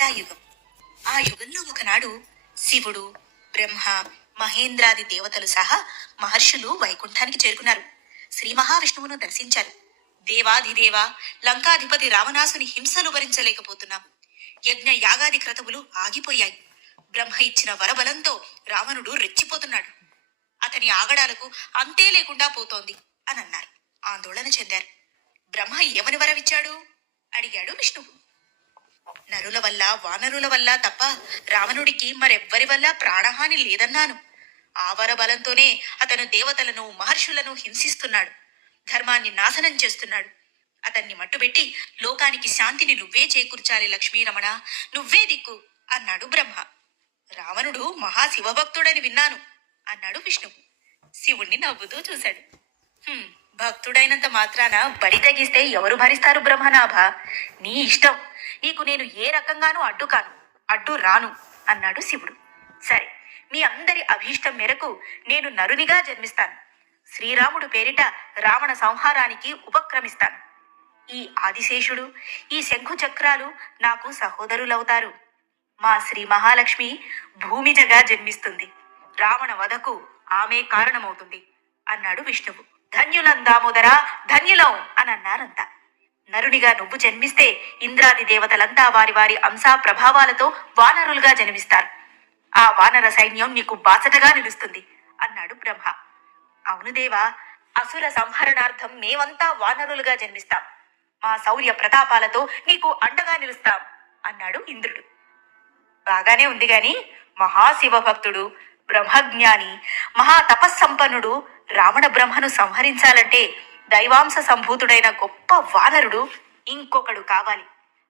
త్రేతాయుగం. ఆ యుగంలో ఒకనాడు శివుడు, బ్రహ్మ, మహేంద్రాది దేవతలు సహా మహర్షులు వైకుంఠానికి చేరుకున్నారు. శ్రీ మహావిష్ణువును దర్శించారు. దేవాధిదేవ, లంకాధిపతి రావణాసుని హింసలు భరించలేకపోతున్నాం. యజ్ఞ యాగాది క్రతువులు ఆగిపోయాయి. బ్రహ్మ ఇచ్చిన వరబలంతో రావణుడు రెచ్చిపోతున్నాడు. అతని ఆగడాలకు అంతే లేకుండా పోతోంది అని అన్నారు. ఆందోళన చెందారు. బ్రహ్మ ఏమని వరమిచ్చాడు అడిగాడు విష్ణువు. నరుల వల్ల, వానరుల వల్ల తప్ప రావణుడికి మరెవ్వరి వల్ల ప్రాణహాని లేదన్నాను. ఆ వరబలంతోనే అతను దేవతలను, మహర్షులను హింసిస్తున్నాడు. ధర్మాన్ని నాశనం చేస్తున్నాడు. అతన్ని మట్టుబెట్టి లోకానికి శాంతిని నువ్వే చేకూర్చాలి లక్ష్మీరమణ, నువ్వే దిక్కు అన్నాడు బ్రహ్మ. రావణుడు మహాశివభక్తుడని విన్నాను అన్నాడు విష్ణువు. శివుణ్ణి నవ్వుతూ చూశాడు. భక్తుడైనంత మాత్రాన బలి తగిస్తే ఎవరు భరిస్తారు బ్రహ్మనాభ? నీ ఇష్టం. నీకు నేను ఏ రకంగానూ అడ్డు రాను అన్నాడు శివుడు. సరే, మీ అందరి అభీష్టం మేరకు నేను నరునిగా జన్మిస్తాను. శ్రీరాముడు పేరిట రావణ సంహారానికి ఉపక్రమిస్తాను. ఈ ఆదిశేషుడు, ఈ శంఖు చక్రాలు నాకు సహోదరులవుతారు. మా శ్రీ మహాలక్ష్మి భూమిజగా జన్మిస్తుంది. రావణ వధకు ఆమె కారణమవుతుంది అన్నాడు విష్ణువు. ధన్యులం దామోదరా, ధన్యులం అని అన్నారంతా. నరునిగా నువ్వు జన్మిస్తే ఇంద్రాది దేవతలంతా వారి వారి అంశా ప్రభావాలతో వానరులుగా జన్మిస్తారు. ఆ వానర సైన్యం నీకు బాసటగా నిలుస్తుంది అన్నాడు బ్రహ్మ. అవును దేవా, అసుర సంహరణార్థం మేమంతా వానరులుగా జన్మిస్తాం. మా శౌర్య ప్రతాపాలతో నీకు అండగా నిలుస్తాం అన్నాడు ఇంద్రుడు. బాగానే ఉంది గాని మహాశివభక్తుడు, బ్రహ్మజ్ఞాని, మహాతపస్సంపన్నుడు రావణ బ్రహ్మను సంహరించాలంటే దైవాంశ సంభూతుడైన గొప్ప వానరుడు ఇంకొకడు కావాలి.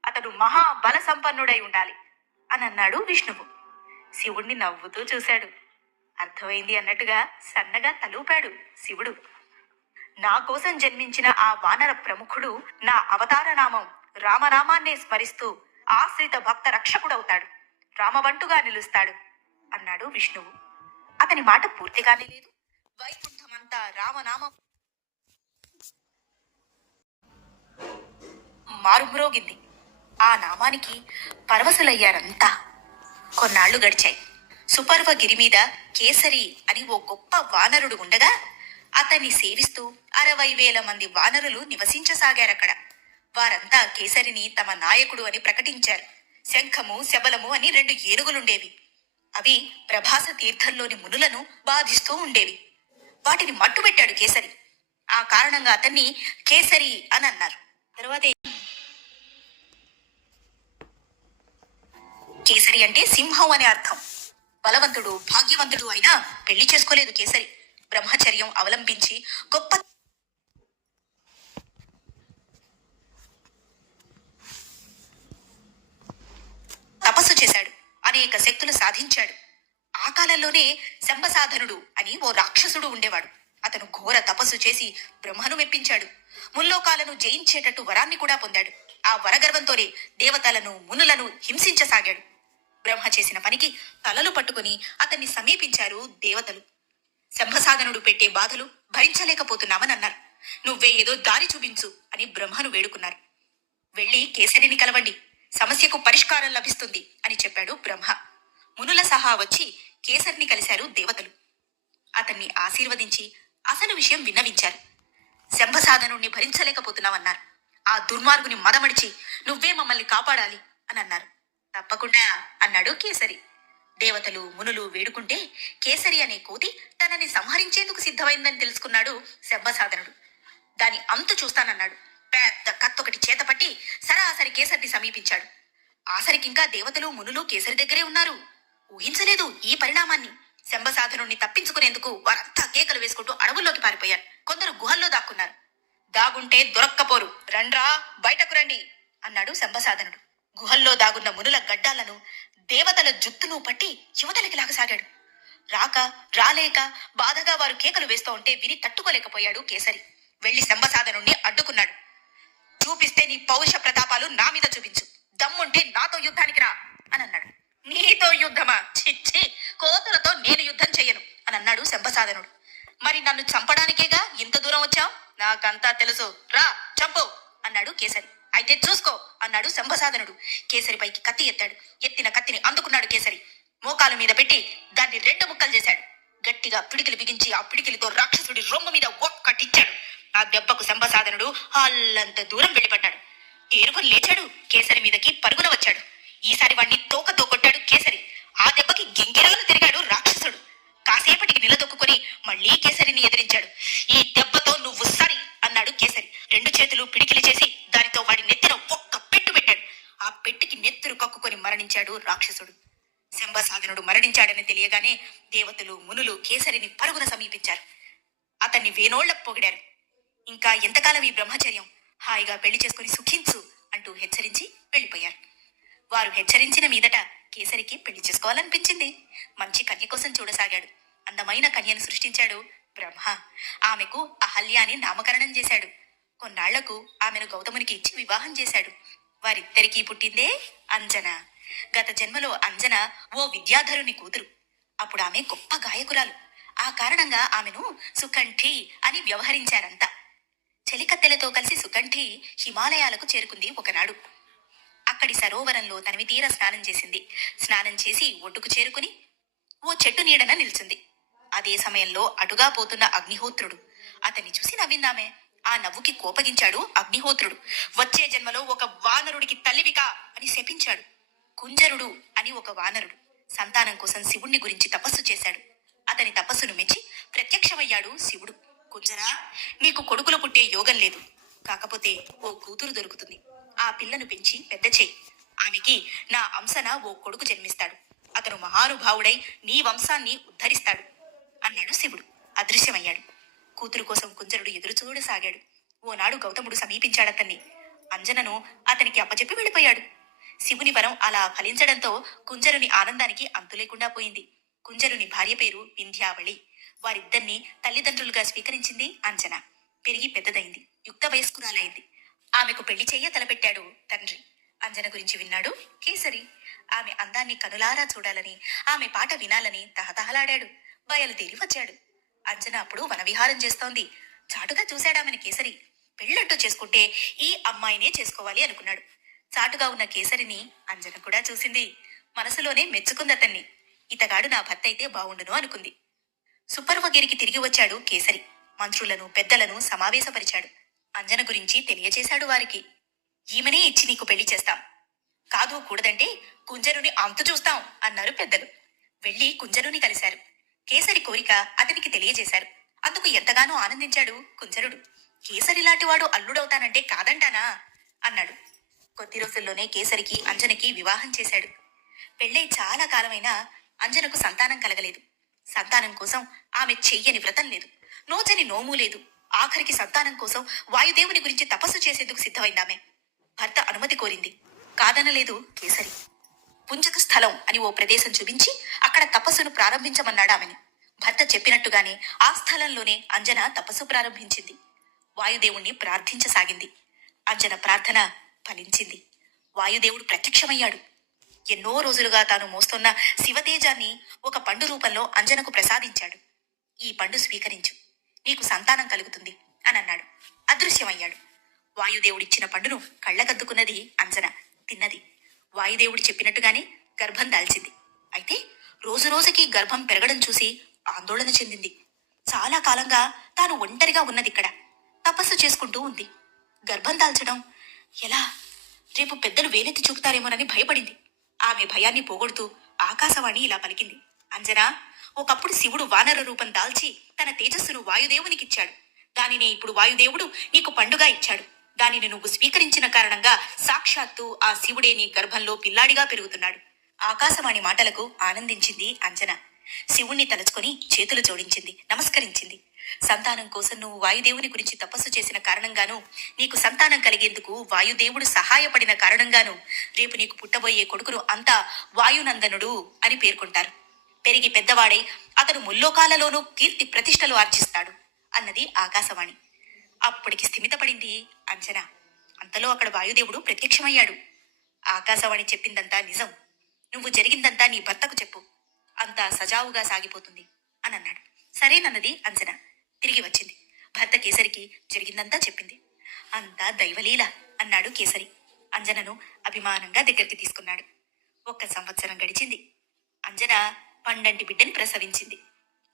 అతడు మహాబల సంపన్నుడై ఉండాలి అని అన్నాడు విష్ణువు. శివుణ్ణి నవ్వుతూ చూశాడు. అర్థమైంది అన్నట్టుగా సన్నగా తలూపాడు శివుడు. నా కోసం జన్మించిన ఆ వానర ప్రముఖుడు నా అవతార నామం రామనామాన్నే స్మరిస్తూ ఆశ్రిత భక్త రక్షకుడవుతాడు. రామబంటుగా నిలుస్తాడు అన్నాడు విష్ణువు. అతని మాట పూర్తిగానే లేదు. వైకుంఠమంతా రామనామం మారుమ్రోగింది. ఆ నామానికి పరవశులయ్యారంతా. కొన్నాళ్లు గడిచాయి. సుపర్వ గిరి మీద కేసరి అని ఓ గొప్ప వానరుడు ఉండగా అతన్ని సేవిస్తూ 60,000 మంది వానరులు నివసించసాగారక్కడ. వారంతా కేసరిని తమ నాయకుడు అని ప్రకటించారు. శంఖము, శబలము అని 2 ఏనుగులుండేవి. అవి ప్రభాస తీర్థంలోని మునులను బాధిస్తూ ఉండేవి. వాటిని మట్టుబెట్టాడు కేసరి. ఆ కారణంగా అతన్ని కేసరి అని అన్నారు. తర్వాత కేసరి అంటే సింహం అనే అర్థం. బలవంతుడు, భాగ్యవంతుడు అయినా పెళ్లి చేసుకోలేదు కేసరి. బ్రహ్మచర్యం అవలంబించి గొప్ప తపస్సు చేశాడు. అనేక శక్తులు సాధించాడు. ఆ కాలంలోనే శంబసాధనుడు అని ఓ రాక్షసుడు ఉండేవాడు. అతను ఘోర తపస్సు చేసి బ్రహ్మను మెప్పించాడు. ముల్లోకాలను జయించేటట్టు వరాన్ని కూడా పొందాడు. ఆ వరగర్వంతోనే దేవతలను, మునులను హింసించసాగాడు. బ్రహ్మ చేసిన పనికి తలలు పట్టుకుని అతన్ని సమీపించారు దేవతలు. శంభసాధనుడు పెట్టే బాధలు భరించలేకపోతున్నామని అన్నారు. నువ్వే ఏదో దారి చూపించు అని బ్రహ్మను వేడుకున్నారు. వెళ్లి కేసరిని కలవండి, సమస్యకు పరిష్కారం లభిస్తుంది అని చెప్పాడు బ్రహ్మ. మునుల సహా వచ్చి కేసరిని కలిశారు దేవతలు. అతన్ని ఆశీర్వదించి అసలు విషయం విన్నవించారు. శంభసాధనుణ్ణి భరించలేకపోతున్నామన్నారు. ఆ దుర్మార్గుని మదమడిచి నువ్వే మమ్మల్ని కాపాడాలి అని అన్నారు. తప్పకుండా అన్నాడు కేసరి. దేవతలు, మునులు వేడుకుంటే కేసరి అనే కోతి తనని సంహరించేందుకు సిద్ధమైందని తెలుసుకున్నాడు శంభసాధనుడు. దాని అంతు చూస్తానన్నాడు. పెద్ద కత్తొకటి చేతపట్టి సరాసరి కేసరిని సమీపించాడు. ఆసరికింకా దేవతలు, మునులు కేసరి దగ్గరే ఉన్నారు. ఊహించలేదు ఈ పరిణామాన్ని. శంభసాధనుణ్ణి తప్పించుకునేందుకు వారంతా కేకలు వేసుకుంటూ అడవుల్లోకి పారిపోయారు. కొందరు గుహల్లో దాక్కున్నారు. దాగుంటే దొరక్కపోరు, రండ్రా బయటకు రండి అన్నాడు శంభసాధనుడు. గుహల్లో దాగున్న మునుల గడ్డాలను, దేవతల జుత్తును పట్టి యువతలకి లాగసాగాడు. రాలేక బాధగా వారు కేకలు వేస్తూ ఉంటే విని తట్టుకోలేకపోయాడు కేసరి. వెళ్లి శంభసాధనుణ్ణి అడ్డుకున్నాడు. చూపిస్తే నీ పౌరుష ప్రతాపాలు నా మీద చూపించు, దమ్ముంటే నాతో యుద్ధానికి రా అని అన్నాడు. నీతో యుద్ధమా? చిచ్చి, కోతులతో నేను యుద్ధం చెయ్యను అని అన్నాడు శంభసాధనుడు. మరి నన్ను చంపడానికేగా ఇంత దూరం వచ్చావు? నాకంతా తెలుసు, రా చంపు అన్నాడు కేసరి. అయితే చూసుకో అన్నాడు శంభసాధనుడు. కేసరిపైకి కత్తి ఎత్తాడు. ఎత్తిన కత్తిని అందుకున్నాడు కేసరి. మోకాలు మీద పెట్టి దాన్ని రెండు ముక్కలు చేశాడు. గట్టిగా పిడికిలి బిగించి ఆ పిడికిలితో రాక్షసుడి రొమ్ము మీద ఒక్కటిచ్చాడు. ఆ దెబ్బకు శంభసాధనుడు అల్లంత దూరం వెళ్ళిపడ్డాడు. ఏరుకుని లేచాడు. కేసరి మీదకి పరుగున వచ్చాడు. ఈసారి వాణ్ణి తోకతో కొట్టాడు కేసరి. ఆ దెబ్బకి గింగిరాలు తిరిగాడు రాక్షసుడు. కాసేపటికి నిలదొక్కుని మళ్లీ కేసరిని ఎదిరించాడు. ఈ దెబ్బతో నువ్వు సరి అన్నాడు కేసరి. రెండు చేతులు పిడికిలి చేసి దానితో వాడి నెత్తిన ఒక్క పెట్టు పెట్టాడు. ఆ పెట్టికి నెత్తురు కక్కుకొని మరణించాడు రాక్షసుడు. శంభసాధనుడు మరణించాడని తెలియగానే దేవతలు మునులు కేసరిని పరుగున సమీపించారు. అతన్ని వేనోళ్ల పొగిడారు. ఇంకా ఎంతకాలం ఈ బ్రహ్మచర్యం? హాయిగా పెళ్లి చేసుకుని సుఖించు అంటూ హెచ్చరించి వెళ్లిపోయారు. వారు హెచ్చరించిన మీదట కేసరికి పెళ్లి చేసుకోవాలనిపించింది. మంచి కన్య కోసం చూడసాగాడు. అందమైన కన్యను సృష్టించాడు బ్రహ్మ. ఆమెకు అహల్య అని నామకరణం చేశాడు. కొన్నాళ్లకు ఆమెను గౌతమునికి ఇచ్చి వివాహం చేశాడు. వారిద్దరికీ పుట్టిందే అంజన. గత జన్మలో అంజన ఓ విద్యాధరుని కూతురు. అప్పుడు ఆమె గొప్ప గాయకురాలు. ఆ కారణంగా ఆమెను సుకంఠి అని వ్యవహరించారంతా. చెలికత్తెలతో కలిసి సుకంఠి హిమాలయాలకు చేరుకుంది ఒకనాడు. అక్కడి సరోవరంలో తనివి తీర స్నానం చేసింది. స్నానం చేసి ఒడ్డుకు చేరుకుని ఓ చెట్టు నీడన నిల్చుంది. అదే సమయంలో అటుగా పోతున్న అగ్నిహోత్రుడు అతన్ని చూసి నవ్విందామె. ఆ నవ్వుకి కోపగించాడు అగ్నిహోత్రుడు. వచ్చే జన్మలో ఒక వానరుడికి తల్లివికా అని శపించాడు. కుంజరుడు అని ఒక వానరుడు సంతానం కోసం శివుణ్ణి గురించి తపస్సు చేశాడు. అతని తపస్సును మెచ్చి ప్రత్యక్షమయ్యాడు శివుడు. కుంజరా, నీకు కొడుకులు పుట్టే యోగం లేదు. కాకపోతే ఓ కూతురు దొరుకుతుంది. ఆ పిల్లను పెంచి పెద్ద చేయి. ఆమెకి నా అంశన ఓ కొడుకు జన్మిస్తాడు. అతను మహానుభావుడై నీ వంశాన్ని ఉద్ధరిస్తాడు అన్నాడు శివుడు. అదృశ్యమయ్యాడు. కూతురు కోసం కుంజరుడు ఎదురు చూడసాగాడు. ఓనాడు గౌతముడు సమీపించాడతన్ని. అంజనను అతనికి అప్పచెప్పి వెళ్ళిపోయాడు. శివుని వరం అలా ఫలించడంతో కుంజరుని ఆనందానికి అంతులేకుండా పోయింది. కుంజరుని భార్య పేరు వింధ్యావళి. వారిద్దరిని తల్లిదండ్రులుగా స్వీకరించింది అంజన. పెరిగి పెద్దదైంది. యుక్త వయస్కురాలైంది. ఆమెకు పెళ్లి చెయ్య తలపెట్టాడు తండ్రి. అంజన గురించి విన్నాడు కేసరి. ఆమె అందాన్ని కనులారా చూడాలని, ఆమె పాట వినాలని తహతహలాడాడు. బయలుదేరి వచ్చాడు. అంజన అప్పుడు వనవిహారం చేస్తోంది. చాటుగా చూశాడామెను కేసరి. పెళ్ళంటూ చేసుకుంటే ఈ అమ్మాయినే చేసుకోవాలి అనుకున్నాడు. చాటుగా ఉన్న కేసరిని అంజన కూడా చూసింది. మనసులోనే మెచ్చుకుందతన్ని. ఇతగాడు నా భర్త అయితే బావుండును అనుకుంది. సుపర్వగిరికి తిరిగి వచ్చాడు కేసరి. మంత్రులను పెద్దలను సమావేశపరిచాడు. అంజన గురించి తెలియచేశాడు వారికి. ఈమెనే ఇచ్చి నీకు పెళ్లి చేస్తాం. కాదు కూడదంటే కుంజరుని అంతు చూస్తాం అన్నారు పెద్దలు. వెళ్లి కుంజరుని కలిశారు. కేసరి కోరిక అతనికి తెలియజేశారు. అందుకు ఎంతగానో ఆనందించాడు కుంజరుడు. కేసరిలాంటి వాడు అల్లుడవుతానంటే కాదంటానా అన్నాడు. కొద్ది రోజుల్లోనే కేసరికి అంజనకి వివాహం చేశాడు. పెళ్ళై చాలా కాలమైనా అంజనకు సంతానం కలగలేదు. సంతానం కోసం ఆమె చెయ్యని వ్రతం లేదు, నోచని నోము లేదు. ఆఖరికి సంతానం కోసం వాయుదేవుని గురించి తపస్సు చేసేందుకు సిద్ధమైందామె. భర్త అనుమతి కోరింది. కాదనలేదు కేసరి. పుంజక స్థలం అని ఓ ప్రదేశం చూపించి అక్కడ తపస్సును ప్రారంభించమన్నాడు ఆమెని. భర్త చెప్పినట్టుగానే ఆ స్థలంలోనే అంజన తపస్సు ప్రారంభించింది. వాయుదేవుణ్ణి ప్రార్థించసాగింది. అంజన ప్రార్థన ఫలించింది. వాయుదేవుడు ప్రత్యక్షమయ్యాడు. ఎన్నో రోజులుగా తాను మోస్తున్న శివతేజాన్ని ఒక పండు రూపంలో అంజనకు ప్రసాదించాడు. ఈ పండు స్వీకరించు, నీకు సంతానం కలుగుతుంది అని అన్నాడు. అదృశ్యమయ్యాడు. వాయుదేవుడిచ్చిన పండును కళ్ళకద్దుకున్నది అంజన. తిన్నది. వాయుదేవుడు చెప్పినట్టుగానే గర్భం దాల్చింది. అయితే రోజు రోజుకి గర్భం పెరగడం చూసి ఆందోళన చెందింది. చాలా కాలంగా తాను ఒంటరిగా ఉన్నదిక్కడ. తపస్సు చేసుకుంటూ ఉంది. గర్భం దాల్చడం ఎలా? రేపు పెద్దలు వేలెత్తి చూపుతారేమోనని భయపడింది. ఆమె భయాన్ని పోగొడుతూ ఆకాశవాణి ఇలా పలికింది. అంజనా, ఒకప్పుడు శివుడు వానర రూపం దాల్చి తన తేజస్సును వాయుదేవునికిచ్చాడు. దానినే ఇప్పుడు వాయుదేవుడు నీకు పండుగ ఇచ్చాడు. దానిని నువ్వు స్వీకరించిన కారణంగా సాక్షాత్తు ఆ శివుడే నీ గర్భంలో పిల్లాడిగా పెరుగుతున్నాడు. ఆకాశవాణి మాటలకు ఆనందించింది అంజన. శివుణ్ణి తలుచుకొని చేతులు జోడించింది, నమస్కరించింది. సంతానం కోసం నువ్వు వాయుదేవుని గురించి తపస్సు చేసిన కారణంగాను, నీకు సంతానం కలిగేందుకు వాయుదేవుడు సహాయపడిన కారణంగాను రేపు నీకు పుట్టబోయే కొడుకును అంతా వాయునందనుడు అని పేర్కొంటారు. పెరిగి పెద్దవాడై అతను ముల్లోకాలలోనూ కీర్తి ప్రతిష్టలు ఆర్జిస్తాడు అన్నది ఆకాశవాణి. అప్పటికి స్థిమితపడింది అంజన. అంతలో అక్కడ వాయుదేవుడు ప్రత్యక్షమయ్యాడు. ఆకాశవాణి చెప్పిందంతా నిజం. నువ్వు జరిగిందంతా నీ భర్తకు చెప్పు, అంతా సజావుగా సాగిపోతుంది అని అన్నాడు. సరేనన్నది అంజన. తిరిగి వచ్చింది. భర్త కేసరికి జరిగిందంతా చెప్పింది. అంతా దైవలీల అన్నాడు కేసరి. అంజనను అభిమానంగా దగ్గరికి తీసుకున్నాడు. 1 సంవత్సరం గడిచింది. అంజన పండంటి బిడ్డని ప్రసవించింది.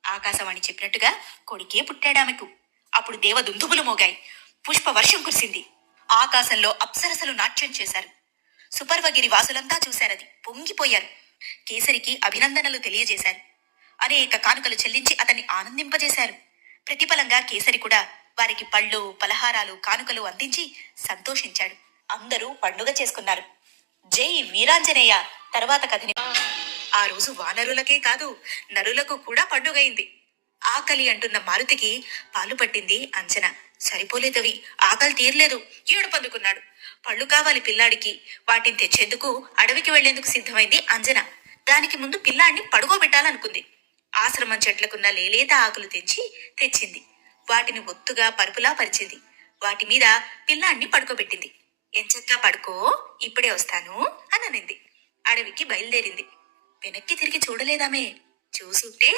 ఆకాశవాణి చెప్పినట్టుగా కొడుకే పుట్టాడామెకు. అప్పుడు దేవదుందుబులు మోగాయి. పుష్పవర్షం కురిసింది. ఆకాశంలో అప్సరసలు నాట్యం చేశారు. సుపర్వగిరి వాసులంతా చూశారది. పొంగిపోయారు. కేసరికి అభినందనలు తెలియజేశారు. అనేక కానుకలు చెల్లించి అతన్ని ఆనందింపజేశారు. ప్రతిఫలంగా కేసరి కూడా వారికి పళ్ళు, పలహారాలు, కానుకలు అందించి సంతోషించాడు. అందరూ పండుగ చేసుకున్నారు. జై వీరాంజనేయ తర్వాత కథని. ఆ రోజు వానరులకే కాదు, నరులకు కూడా పండుగైంది. ఆకలి అంటున్న మారుతికి పాలు పట్టింది అంజన. సరిపోలేదవి. ఆకలి తీరలేదు. ఏడుపందుకున్నాడు. పళ్ళు కావాలి పిల్లాడికి. వాటిని తెచ్చేందుకు అడవికి వెళ్లేందుకు సిద్ధమైంది అంజన. దానికి ముందు పిల్లాడిని పడుకోబెట్టాలనుకుంది. ఆశ్రమం చెట్లకున్న లేలేత ఆకులు తెచ్చింది. వాటిని ఒత్తుగా పరుపులా పరిచింది. వాటి మీద పిల్లాడిని పడుకోబెట్టింది. ఎంచక్కా పడుకో, ఇప్పుడే వస్తాను అననింది. అడవికి బయలుదేరింది. వెనక్కి తిరిగి చూడలేదామే. చూసుంటే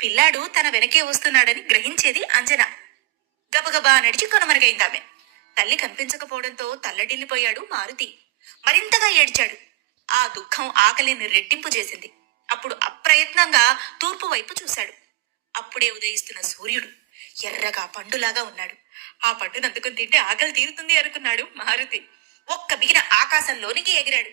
పిల్లాడు తన వెనకే వస్తున్నాడని గ్రహించేది అంజన. గబగబా నడిచి కొనమరుగైందామె. తల్లి కనిపించకపోవడంతో తల్లడిల్లిపోయాడు మారుతి. మరింతగా ఏడ్చాడు. ఆ దుఃఖం ఆకలిని రెట్టింపు చేసింది. అప్పుడు అప్రయత్నంగా తూర్పు వైపు చూశాడు. అప్పుడే ఉదయిస్తున్న సూర్యుడు ఎర్రగా పండులాగా ఉన్నాడు. ఆ పండును అందుకుని తింటే ఆకలి తీరుతుంది అనుకున్నాడు మారుతి. ఒక్క బిగిన ఆకాశంలోనికి ఎగిరాడు.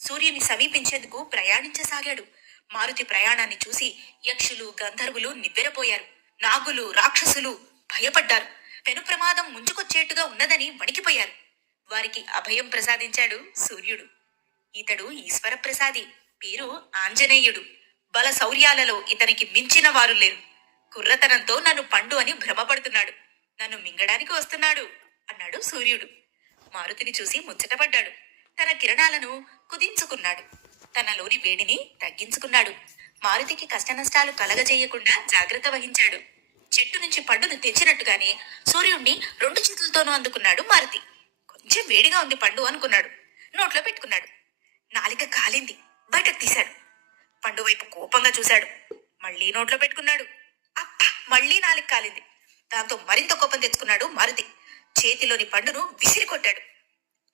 సూర్యుని సమీపించేందుకు ప్రయాణించసాగాడు. మారుతి ప్రయాణాన్ని చూసి యక్షులు, గంధర్వులు నివ్వెరపోయారు. నాగులు, రాక్షసులు భయపడ్డారు. పెను ప్రమాదం ముంచుకొచ్చేట్టుగా ఉన్నదని వణికిపోయారు. వారికి అభయం ప్రసాదించాడు సూర్యుడు. ఇతడు ఈశ్వర ప్రసాది. పేరు ఆంజనేయుడు. బల శౌర్యాలలో ఇతనికి మించిన వారు లేరు. కుర్రతనంతో నన్ను పండు అని భ్రమపడుతున్నాడు. నన్ను మింగడానికి వస్తున్నాడు అన్నాడు సూర్యుడు. మారుతిని చూసి ముచ్చటపడ్డాడు. తన కిరణాలను కుదించుకున్నాడు. తనలోని వేడిని తగ్గించుకున్నాడు. మారుతికి కష్టనష్టాలు కలగజేయకుండా జాగ్రత్త వహించాడు. చెట్టు నుంచి పండును తెచ్చినట్టుగానే సూర్యుణ్ణి 2 చేతులతోనూ అందుకున్నాడు మారుతి. కొంచెం వేడిగా ఉంది పండు అనుకున్నాడు. నోట్లో పెట్టుకున్నాడు. నాలిక కాలింది. బయటకు తీశాడు. పండు వైపు కోపంగా చూశాడు. మళ్లీ నోట్లో పెట్టుకున్నాడు. అప్ప, మళ్లీ నాలిక కాలింది. దాంతో మరింత కోపం తెచ్చుకున్నాడు మారుతి. చేతిలోని పండును విసిరికొట్టాడు.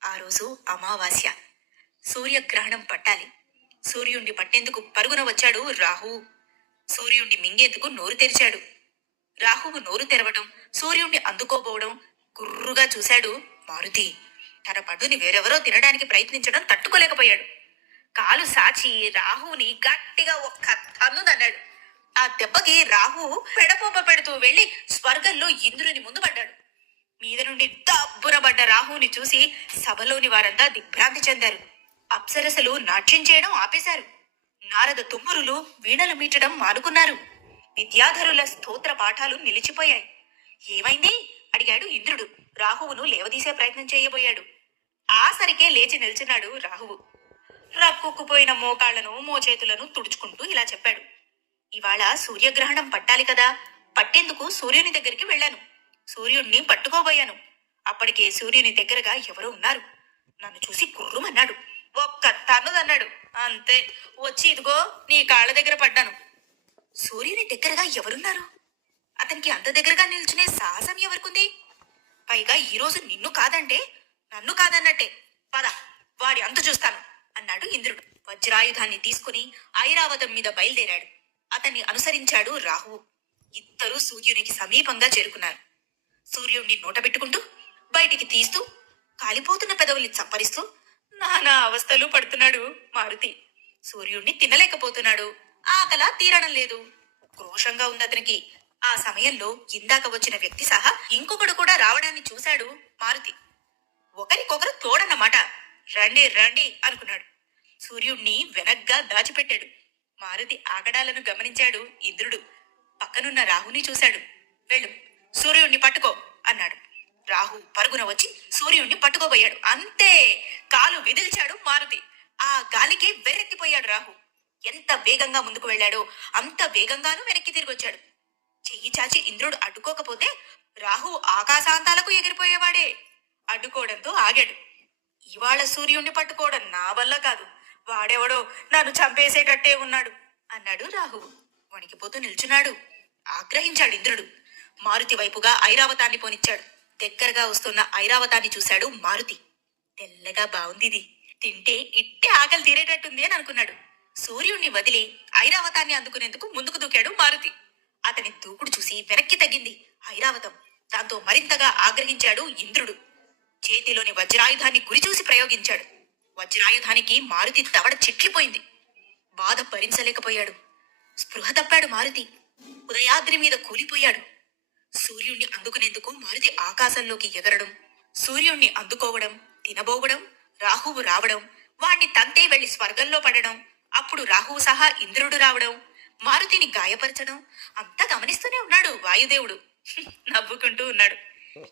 ఆ రోజు అమావాస్య. సూర్యగ్రహణం పట్టాలి. సూర్యుణ్ణి పట్టేందుకు పరుగున వచ్చాడు రాహువు. సూర్యుణ్ణి మింగేందుకు నోరు తెరిచాడు. రాహువు నోరు తెరవటం, సూర్యుణ్ణి అందుకోబోవడం గుర్రుగా చూశాడు మారుతి. తన పండుని వేరెవరో తినడానికి ప్రయత్నించడం తట్టుకోలేకపోయాడు. కాలు సాచి రాహువుని గట్టిగా ఒక్క తన్నుదన్నాడు. ఆ దెబ్బకి రాహువు పెడపోప పెడుతూ వెళ్లి స్వర్గంలో ఇంద్రుని ముందు పడ్డాడు. మీద నుండి దబ్బురబడ్డ రాహువుని చూసి సభలోని వారంతా దిగ్భ్రాంతి చెందారు. అప్సరసలు నాట్యం చేయడం ఆపేశారు. నారద తుమ్మురులు వీణలు మీటడం మానుకున్నారు. విద్యాధరుల స్తోత్ర పాఠాలు నిలిచిపోయాయి. ఏమైంది అడిగాడు ఇంద్రుడు. రాహువును లేవదీసే ప్రయత్నం చేయబోయాడు. ఆసరికే లేచి నిల్చున్నాడు రాహువు. రక్కుకుపోయిన మోకాళ్లను, మోచేతులను తుడుచుకుంటూ ఇలా చెప్పాడు. ఇవాళ సూర్యగ్రహణం పట్టాలి కదా. పట్టేందుకు సూర్యుని దగ్గరికి వెళ్లాను. సూర్యుణ్ణి పట్టుకోబోయాను. అప్పటికే సూర్యుని దగ్గరగా ఎవరో ఉన్నారు. నన్ను చూసి కుర్రుమన్నాడు. ఒక్క తన్నుదన్నాడు. అంతే, వచ్చి ఇదిగో నీ కాళ్ళ దగ్గర పడ్డాను. సూర్యుని దగ్గరగా ఎవరున్నారు? అతనికి అంత దగ్గరగా నిల్చునే సాహసం ఎవరికుంది? పైగా ఈరోజు నిన్ను కాదంటే నన్ను కాదన్నట్టే. పద, వాడి అంతు చూస్తాను అన్నాడు ఇంద్రుడు. వజ్రాయుధాన్ని తీసుకుని ఐరావతం మీద బయలుదేరాడు. అతన్ని అనుసరించాడు రాహువు. ఇద్దరూ సూర్యునికి సమీపంగా చేరుకున్నారు. సూర్యుణ్ణి నోటబెట్టుకుంటూ, బయటికి తీస్తూ, కాలిపోతున్న పెదవుల్ని చప్పరిస్తూ నానా అవస్థలు పడుతున్నాడు మారుతి. సూర్యుణ్ణి తినలేకపోతున్నాడు. ఆకలా తీరడం లేదు. క్రోషంగా ఉంది అతనికి. ఆ సమయంలో ఇందాక వచ్చిన వ్యక్తి సహా ఇంకొకడు కూడా రావడాన్ని చూశాడు మారుతి. ఒకరికొకరు తోడన్నమాట. రండి రండి అనుకున్నాడు. సూర్యుణ్ణి వెనగ్గా దాచిపెట్టాడు. మారుతి ఆగడాలను గమనించాడు ఇంద్రుడు. పక్కనున్న రాహుని చూశాడు. వెళ్ళు, సూర్యుణ్ణి పట్టుకో అన్నాడు. రాహు పరుగున వచ్చి సూర్యుణ్ణి పట్టుకోబోయాడు. అంతే, కాలు విదిల్చాడు మారుతి. ఆ గాలికి వెర్రెత్తిపోయాడు రాహు. ఎంత వేగంగా ముందుకు వెళ్లాడో అంత వేగంగానూ వెనక్కి తిరిగొచ్చాడు. చెయ్యి చాచి ఇంద్రుడు అడ్డుకోకపోతే రాహు ఆకాశాంతాలకు ఎగిరిపోయేవాడే. అడ్డుకోవడంతో ఆగాడు. ఇవాళ సూర్యుణ్ణి పట్టుకోవడం నా వల్ల కాదు. వాడెవడో నన్ను చంపేసేటట్టే ఉన్నాడు అన్నాడు రాహువు. వణికిపోతూ నిల్చున్నాడు. ఆగ్రహించాడు ఇంద్రుడు. మారుతి వైపుగా ఐరావతాన్ని పోనిచ్చాడు. దగ్గరగా వస్తున్న ఐరావతాన్ని చూశాడు మారుతి. తెల్లగా బావుందిది. తింటే ఇట్టే ఆకలి తీరేటట్టుంది అని అనుకున్నాడు. సూర్యుణ్ణి వదిలి ఐరావతాన్ని అందుకునేందుకు ముందుకు దూకాడు మారుతి. అతని దూకుడు చూసి వెనక్కి తగ్గింది ఐరావతం. దాంతో మరింతగా ఆగ్రహించాడు ఇంద్రుడు. చేతిలోని వజ్రాయుధాన్ని గురిచూసి ప్రయోగించాడు. వజ్రాయుధానికి మారుతి దవడ చిట్లిపోయింది. బాధ భరించలేకపోయాడు. స్పృహ తప్పాడు మారుతి. ఉదయాద్రి మీద కూలిపోయాడు. సూర్యుణ్ణి అందుకునేందుకు మారుతి ఆకాశంలోకి ఎగరడం, సూర్యుణ్ణి అందుకోవడం, తినబోవడం, రాహువు రావడం, వాణ్ణి తంతే వెళ్లి స్వర్గంలో పడడం, అప్పుడు రాహువు సహా ఇంద్రుడు రావడం, మారుతిని గాయపరచడం అంతా గమనిస్తూనే ఉన్నాడు వాయుదేవుడు. నవ్వుకుంటూ ఉన్నాడు.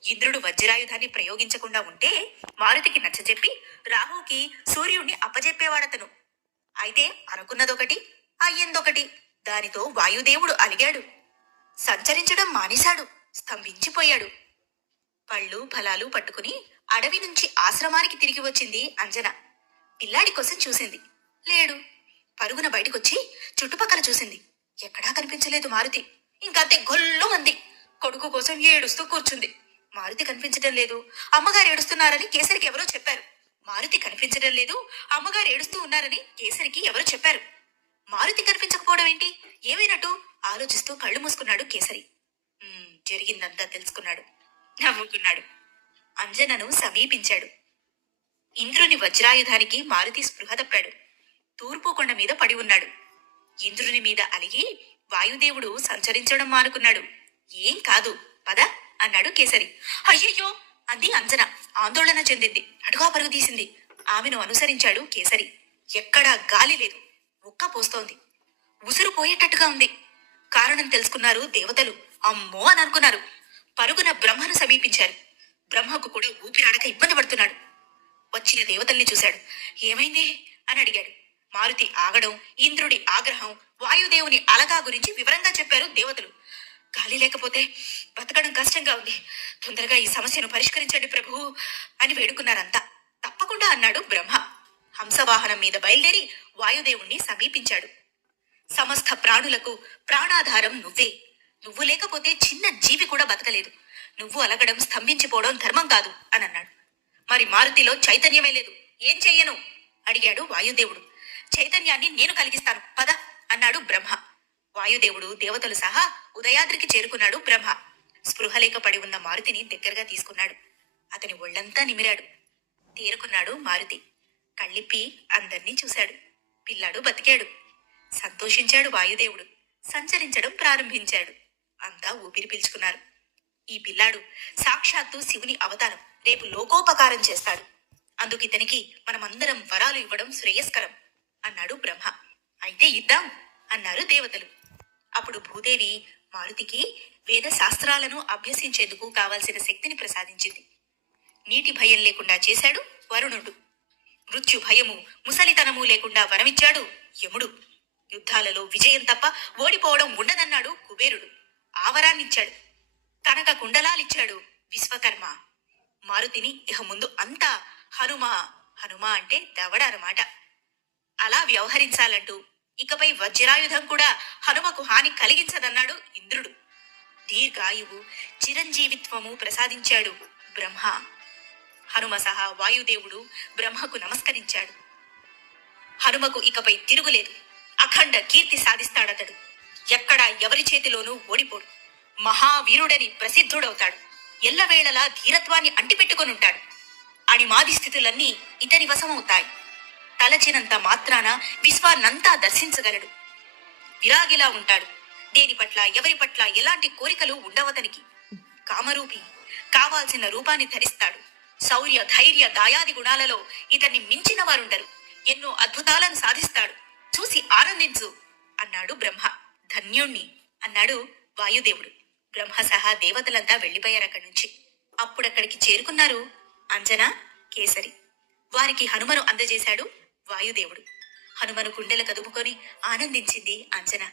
ఇంద్రుడు వజ్రాయుధాన్ని ప్రయోగించకుండా ఉంటే మారుతికి నచ్చజెప్పి రాహుకి సూర్యుణ్ణి అప్పజెప్పేవాడతను. అయితే అనుకున్నదొకటి, అయ్యిందొకటి. దానితో వాయుదేవుడు అలిగాడు. సంచరించడం మానేశాడు. స్తంభించిపోయాడు. పళ్ళు ఫలాలు పట్టుకుని అడవి నుంచి ఆశ్రమానికి తిరిగి వచ్చింది అంజన. పిల్లాడి కోసం చూసింది. లేడు. పరుగున బయటకొచ్చి చుట్టుపక్కల చూసింది. ఎక్కడా కనిపించలేదు మారుతి. ఇంకంతే గొల్లు మంది. కొడుకు కోసం ఏడుస్తూ కూర్చుంది. మారుతి కనిపించడం లేదు. అమ్మగారు ఏడుస్తున్నారని కేసరికి ఎవరో చెప్పారు. మారుతి కనిపించడం లేదు. అమ్మగారు ఏడుస్తూ ఉన్నారని కేసరికి ఎవరో చెప్పారు. మారుతి కనిపించకపోవడం ఏంటి? ఏమైనట్టు ఆలోచిస్తూ కళ్ళు మూసుకున్నాడు కేసరి. జరిగిందంతా తెలుసుకున్నాడు. నవ్వుకున్నాడు. అంజనను సమీపించాడు. ఇంద్రుని వజ్రాయుధానికి మారుతి స్పృహ తప్పాడు. తూర్పు కొండ మీద పడి ఉన్నాడు. ఇంద్రుని మీద అలిగి వాయుదేవుడు సంచరించడం మానుకున్నాడు. ఏం కాదు పద అన్నాడు కేసరి. అయ్యయ్యో అంది అంజన. ఆందోళన చెందింది. అటుగా పరుగు తీసింది. ఆమెను అనుసరించాడు కేసరి. ఎక్కడా గాలి లేదు. ఉక్క పోస్తోంది. ఉసురు పోయేటట్టుగా ఉంది. కారణం తెలుసుకున్నారు దేవతలు. అమ్మో అని అనుకున్నారు. పరుగున బ్రహ్మను సమీపించారు. బ్రహ్మకు కూడా ఊపిరాడక ఇబ్బంది పడుతున్నాడు. వచ్చిన దేవతల్ని చూశాడు. ఏమైంది అని అడిగాడు. మారుతి ఆగడం, ఇంద్రుడి ఆగ్రహం, వాయుదేవుని అలగా గురించి వివరంగా చెప్పారు దేవతలు. గాలి లేకపోతే బతకడం కష్టంగా ఉంది. తొందరగా ఈ సమస్యను పరిష్కరించండి ప్రభువు అని వేడుకున్నారంతా. తప్పకుండా అన్నాడు బ్రహ్మ. హంసవాహనం మీద బయలుదేరి వాయుదేవుణ్ణి సమీపించాడు. సమస్త ప్రాణులకు ప్రాణాధారం నువ్వే. నువ్వు లేకపోతే చిన్న జీవి కూడా బతకలేదు. నువ్వు అలగడం, స్తంభించిపోవడం ధర్మం కాదు అని అన్నాడు. మరి మారుతిలో చైతన్యమే లేదు. ఏం చెయ్యను అడిగాడు వాయుదేవుడు. చైతన్యాన్ని నేను కలిగిస్తాను పద అన్నాడు బ్రహ్మ. వాయుదేవుడు దేవతలు సహా ఉదయాద్రికి చేరుకున్నాడు బ్రహ్మ. స్పృహలేక పడి ఉన్న మారుతిని దగ్గరగా తీసుకున్నాడు. అతని ఒళ్లంతా నిమిరాడు. తేరుకున్నాడు మారుతి. కళ్ళిప్పి అందర్నీ చూశాడు. పిల్లాడు బతికాడు. సంతోషించాడు వాయుదేవుడు. సంచరించడం ప్రారంభించాడు. అంతా ఊపిరి పీల్చుకున్నారు. ఈ పిల్లాడు సాక్షాత్తు శివుని అవతారం. రేపు లోకోపకారం చేస్తాడు. అందుకితనికి మనమందరం వరాలు ఇవ్వడం శ్రేయస్కరం అన్నాడు బ్రహ్మ. అయితే ఇద్దాం అన్నారు దేవతలు. అప్పుడు భూదేవి మారుతికి వేద శాస్త్రాలను అభ్యసించేందుకు కావలసిన శక్తిని ప్రసాదించింది. నీటి భయం లేకుండా చేశాడు వరుణుడు. మృత్యు భయము, ముసలితనము లేకుండా వరమిచ్చాడు యముడు. యుద్ధాలలో విజయం తప్ప ఓడిపోవడం ఉండదన్నాడు కుబేరుడు. ఆవరాన్నిచ్చాడు. కనక కుండలాలిచ్చాడు విశ్వకర్మ. మారుతిని ఇహ ముందు అంతా హనుమా హనుమా అంటే దవడ అన్నమాట. అలా వ్యవహరించాలంటూ ఇకపై వజ్రాయుధం కూడా హనుమకు హాని కలిగించదన్నాడు ఇంద్రుడు. దీర్ఘాయువు, చిరంజీవిత్వము ప్రసాదించాడు బ్రహ్మ. హనుమ సహా వాయుదేవుడు బ్రహ్మకు నమస్కరించాడు. హనుమకు ఇకపై తిరుగులేదు. అఖండ కీర్తి సాధిస్తాడతడు. ఎక్కడా ఎవరి చేతిలోనూ ఓడిపోడు. మహావీరుడని ప్రసిద్ధుడవుతాడు. ఎల్లవేళలా ధీరత్వాన్ని అంటిపెట్టుకొనుంటాడు. అణిమాది స్థితులన్నీ ఇతని వశమవుతాయి. తలచినంత మాత్రాన విశ్వాన్నంతా దర్శించగలడు. విరాగిలా ఉంటాడు. దేని పట్ల ఎవరి పట్ల ఎలాంటి కోరికలు ఉండవతనికి. కామరూపి. కావాల్సిన రూపాన్ని ధరిస్తాడు. శౌర్య, ధైర్య, దాయాది గుణాలలో ఇతన్ని మించిన వారుండరు. ఎన్నో అద్భుతాలను సాధిస్తాడు. చూసి ఆనందించు అన్నాడు బ్రహ్మ. ధన్యుణ్ణి అన్నాడు వాయుదేవుడు. బ్రహ్మ సహా దేవతలంతా వెళ్లిపోయారక్కడి నుంచి. అప్పుడక్కడికి చేరుకున్నారు అంజన, కేసరి. వారికి హనుమను అందజేశాడు వాయుదేవుడు. హనుమను గుండెల కదుపుకొని ఆనందించింది అంజన.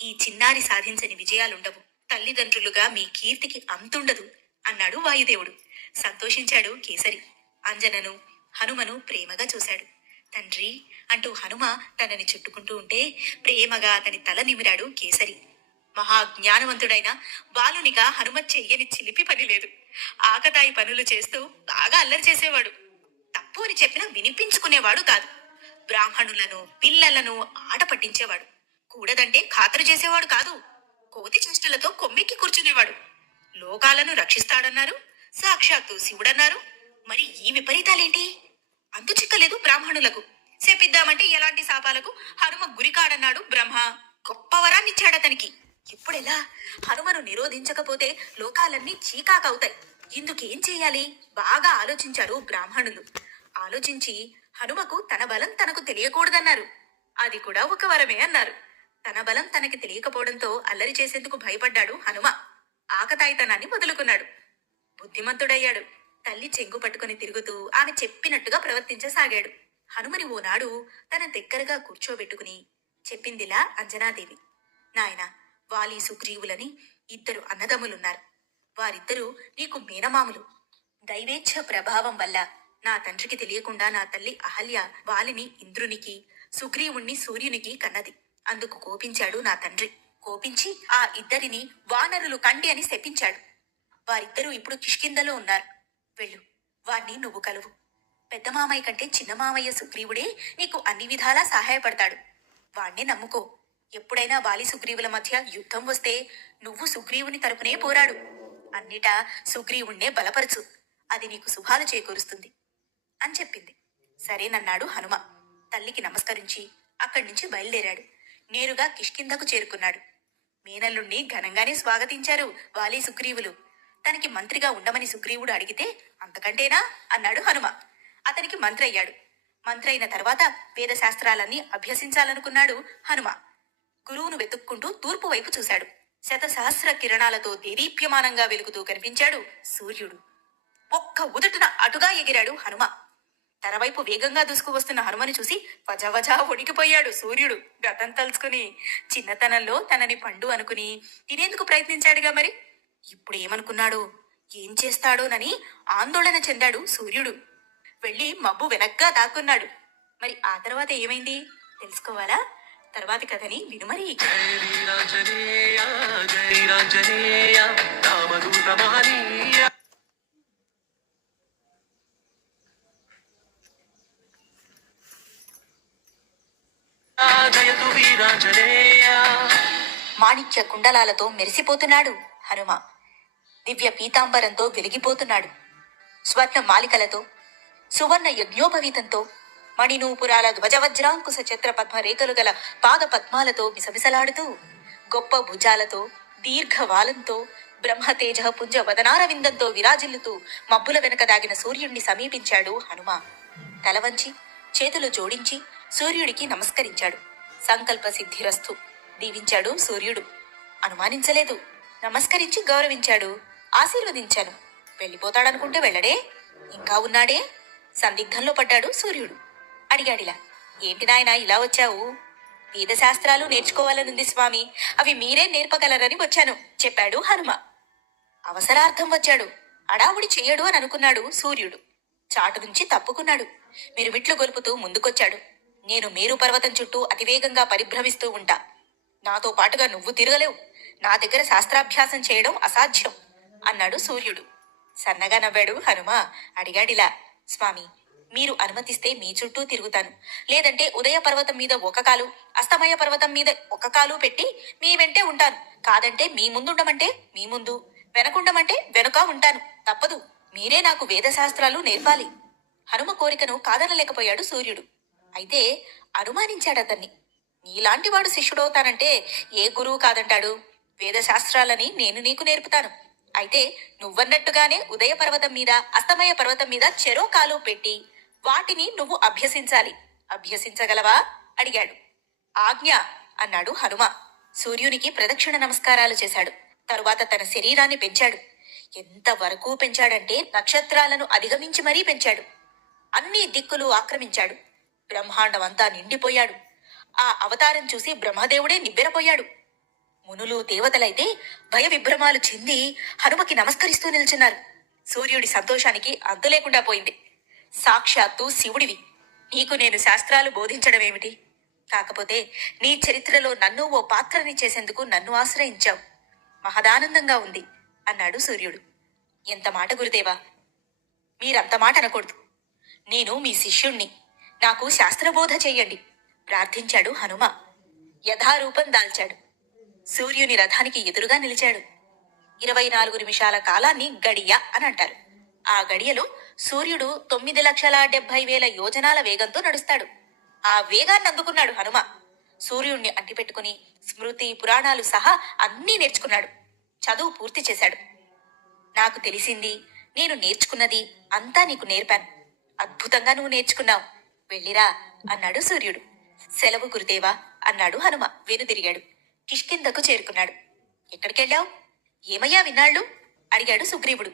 ఈ చిన్నారి సాధించని విజయాలుండవు. తల్లిదండ్రులుగా మీ కీర్తికి అంతుండదు అన్నాడు వాయుదేవుడు. సంతోషించాడు కేసరి. అంజనను, హనుమను ప్రేమగా చూశాడు. తండ్రి అంటూ హనుమ తనని చుట్టుకుంటూ ఉంటే ప్రేమగా అతని తల నిమిరాడు కేసరి. మహాజ్ఞానవంతుడైన బాలునిగా హనుమ చెయ్యని చిలిపి పని లేదు. ఆకతాయి పనులు చేస్తూ బాగా అల్లరి చేసేవాడు. తప్పు అని చెప్పినా వినిపించుకునేవాడు కాదు. బ్రాహ్మణులను పిల్లలను ఆట పట్టించేవాడు. కూడదంటే ఖాతరు చేసేవాడు కాదు. కోతి చేష్టలతో కొమ్మెక్కి కూర్చునేవాడు. లోకాలను రక్షిస్తాడన్నారు, సాక్షాత్తు శివుడన్నారు. మరి ఈ విపరీతాలేంటి? అంతు చిక్కలేదు బ్రాహ్మణులకు. శపిద్దామంటే ఎలాంటి శాపాలకు హనుమ గురికాడన్నాడు బ్రహ్మ. గొప్ప వరాన్నిచ్చాడతనికి. ఇప్పుడెలా? హనుమను నిరోధించకపోతే లోకాలన్నీ చీకాకవుతాయి. ఇందుకేం చెయ్యాలి? బాగా ఆలోచించారు బ్రాహ్మణులు. ఆలోచించి హనుమకు తన బలం తనకు తెలియకూడదన్నారు. అది కూడా ఒక వరమే అన్నారు. తన బలం తనకి తెలియకపోవడంతో అల్లరి చేసేందుకు భయపడ్డాడు హనుమ. ఆకతాయితనాన్ని వదులుకున్నాడు. బుద్ధిమంతుడయ్యాడు. తల్లి చెంగు పట్టుకుని తిరుగుతూ ఆమె చెప్పినట్టుగా ప్రవర్తించసాగాడు. హనుమని ఓనాడు తన దగ్గరగా కూర్చోబెట్టుకుని చెప్పిందిలా అంజనాదేవి. నాయనా, వాలి సుగ్రీవులని ఇద్దరు అన్నదమ్ములున్నారు. వారిద్దరూ నీకు మేనమాములు. దైవేచ్ఛ ప్రభావం వల్ల నా తండ్రికి తెలియకుండా నా తల్లి అహల్య వాలిని ఇంద్రునికి, సుగ్రీవుణ్ణి సూర్యునికి కన్నది. అందుకు కోపించాడు నా తండ్రి. కోపించి ఆ ఇద్దరిని వానరులు కండి అని శపించాడు. వారిద్దరూ ఇప్పుడు కిష్కిందలో ఉన్నారు. వెళ్ళు, వాణ్ణి నువ్వు కలువు. పెద్ద మామయ్య కంటే చిన్న మామయ్య సుగ్రీవుడే నీకు అన్ని విధాలా సహాయపడతాడు. వాణ్ణి నమ్ముకో. ఎప్పుడైనా వాలి సుగ్రీవుల మధ్య యుద్ధం వస్తే నువ్వు సుగ్రీవుని తరపునే పోరాడు. అన్నిటా సుగ్రీవుణ్ణే బలపరచు. అది నీకు శుభాలు చేకూరుస్తుంది అని చెప్పింది. సరేనన్నాడు హనుమ. తల్లికి నమస్కరించి అక్కడి నుంచి బయలుదేరాడు. నేరుగా కిష్కిందకు చేరుకున్నాడు. మేనల్లుణ్ణి ఘనంగానే స్వాగతించారు వాలి సుగ్రీవులు. తనకి మంత్రిగా ఉండమని సుగ్రీవుడు అడిగితే అంతకంటేనా అన్నాడు హనుమ. అతనికి మంత్రి అయ్యాడు. మంత్రి అయిన తర్వాత వేదశాస్త్రాలన్నీ అభ్యసించాలనుకున్నాడు హనుమ. గురువును వెతుక్కుంటూ తూర్పు వైపు చూశాడు. శతసహస్ర కిరణాలతో దేదీప్యమానంగా వెలుగుతూ కనిపించాడు సూర్యుడు. ఒక్క ఉదుటున అటుగా ఎగిరాడు హనుమ. తనవైపు వేగంగా దూసుకువస్తున్న హనుమని చూసి వజవజా ఉడికిపోయాడు సూర్యుడు. గతం తలుచుకుని చిన్నతనంలో తనని పండు అనుకుని తినేందుకు ప్రయత్నించాడుగా, మరి ఇప్పుడు ఏమనుకున్నాడో, ఏం చేస్తాడోనని ఆందోళన చెందాడు సూర్యుడు. వెళ్లి మబ్బు వెనక్గా దాక్కున్నాడు. మరి ఆ తర్వాత ఏమైంది తెలుసుకోవాలా? తర్వాతి కథని వినుమరి. మాణిక్య కుండలాలతో మెరిసిపోతున్నాడు హనుమ. దివ్య పీతాంబరంతో వెలిగిపోతున్నాడు. స్వర్ణ మాలికలతో, సువర్ణ యజ్ఞోపవీతంతో, మణినూపురాల ధ్వజవజ్రాంకుశ ఛత్ర పద్మ రేఖలు గల పాద పద్మాలతో మిసమిసలాడుతూ, గొప్ప భుజాలతో, దీర్ఘవాలంతో, బ్రహ్మతేజ పుంజ వదనారవిందంతో విరాజిల్లుతూ మబ్బుల వెనక దాగిన సూర్యుణ్ణి సమీపించాడు హనుమ. తలవంచి చేతులు జోడించి సూర్యుడికి నమస్కరించాడు. సంకల్ప సిద్ధిరస్తు దీవించాడు సూర్యుడు. అనుమానించలేదు. నమస్కరించి గౌరవించాడు. ఆశీర్వదించాను. వెళ్ళిపోతాడనుకుంటే వెళ్ళడే, ఇంకా ఉన్నాడే? సందిగ్ధంలో పడ్డాడు సూర్యుడు. అడిగాడిలా, ఏంటి నాయనా ఇలా వచ్చావు? వేదశాస్త్రాలు నేర్చుకోవాలనుంది స్వామి, అవి మీరే నేర్పగలరని వచ్చాను చెప్పాడు హనుమ. అవసరార్థం వచ్చాడు, అడావుడి చెయ్యడు అని అనుకున్నాడు సూర్యుడు. చాటు నుంచి తప్పుకున్నాడు. మిరుమిట్లు గొలుపుతూ ముందుకొచ్చాడు. నేను మేరు పర్వతం చుట్టూ అతివేగంగా పరిభ్రమిస్తూ ఉంటా. నాతో పాటుగా నువ్వు తిరగలేవు. నా దగ్గర శాస్త్రాభ్యాసం చేయడం అసాధ్యం అన్నాడు సూర్యుడు. సన్నగా నవ్వాడు హనుమ. అడిగాడిలా, స్వామి, మీరు అనుమతిస్తే మీ చుట్టూ తిరుగుతాను. లేదంటే ఉదయ పర్వతం మీద ఒక కాలు, అస్తమయ పర్వతం మీద ఒక కాలు పెట్టి మీ వెంటే ఉంటాను. కాదంటే మీ ముందుండమంటే మీ ముందు, వెనకుండమంటే వెనుక ఉంటాను. తప్పదు. మీరే నాకు వేదశాస్త్రాలు నేర్పాలి. హనుమ కోరికను కాదనలేకపోయాడు సూర్యుడు. అయితే అనుమానించాడతన్ని. నీలాంటివాడు శిష్యుడవుతానంటే ఏ గురువు కాదంటాడు? వేదశాస్త్రాలని నేను నీకు నేర్పుతాను. అయితే నువ్వన్నట్టుగానే ఉదయ పర్వతం మీద, అస్తమయ పర్వతం మీద చెరో కాలు పెట్టి వాటిని నువ్వు అభ్యసించాలి. అభ్యసించగలవా అడిగాడు. ఆజ్ఞ అన్నాడు హనుమ. సూర్యునికి ప్రదక్షిణ నమస్కారాలు చేశాడు. తరువాత తన శరీరాన్ని పెంచాడు. ఎంతవరకు పెంచాడంటే నక్షత్రాలను అధిగమించి మరీ పెంచాడు. అన్ని దిక్కులు ఆక్రమించాడు. బ్రహ్మాండమంతా నిండిపోయాడు. ఆ అవతారం చూసి బ్రహ్మదేవుడే నివ్వెరపోయాడు. మునులు దేవతలైతే భయ విభ్రమాలు చెంది హనుమకి నమస్కరిస్తూ నిల్చున్నారు. సూర్యుడి సంతోషానికి అంతు లేకుండా పోయింది. సాక్షాత్తు శివుడివి, నీకు నేను శాస్త్రాలు బోధించడమేమిటి? కాకపోతే నీ చరిత్రలో నన్ను ఓ పాత్రని చేసేందుకు నన్ను ఆశ్రయించావు. మహదానందంగా ఉంది అన్నాడు సూర్యుడు. ఎంత మాట గురుదేవా, మీరంత మాట అనకూడదు. నేను మీ శిష్యుణ్ణి. నాకు శాస్త్రబోధ చెయ్యండి ప్రార్థించాడు హనుమ. యథారూపం దాల్చాడు. సూర్యుని రథానికి ఎదురుగా నిలిచాడు. 24 నిమిషాల కాలాన్ని గడియ అని అంటారు. ఆ గడియలో సూర్యుడు 9,70,000 యోజనాల వేగంతో నడుస్తాడు. ఆ వేగాన్ని అందుకున్నాడు హనుమ. సూర్యుణ్ణి అంటిపెట్టుకుని స్మృతి పురాణాలు సహా అన్నీ నేర్చుకున్నాడు. చదువు పూర్తి చేశాడు. నాకు తెలిసింది, నేను నేర్చుకున్నది అంతా నీకు నేర్పాను. అద్భుతంగా నువ్వు నేర్చుకున్నావు. వెళ్ళిరా అన్నాడు సూర్యుడు. సెలవు గురుదేవా అన్నాడు హనుమ. వెనుదిరిగాడు. కిష్కింధకు చేరుకున్నాడు. ఎక్కడికెళ్ళావు? ఏమయ్యా విన్నాళ్ళు అడిగాడు సుగ్రీవుడు.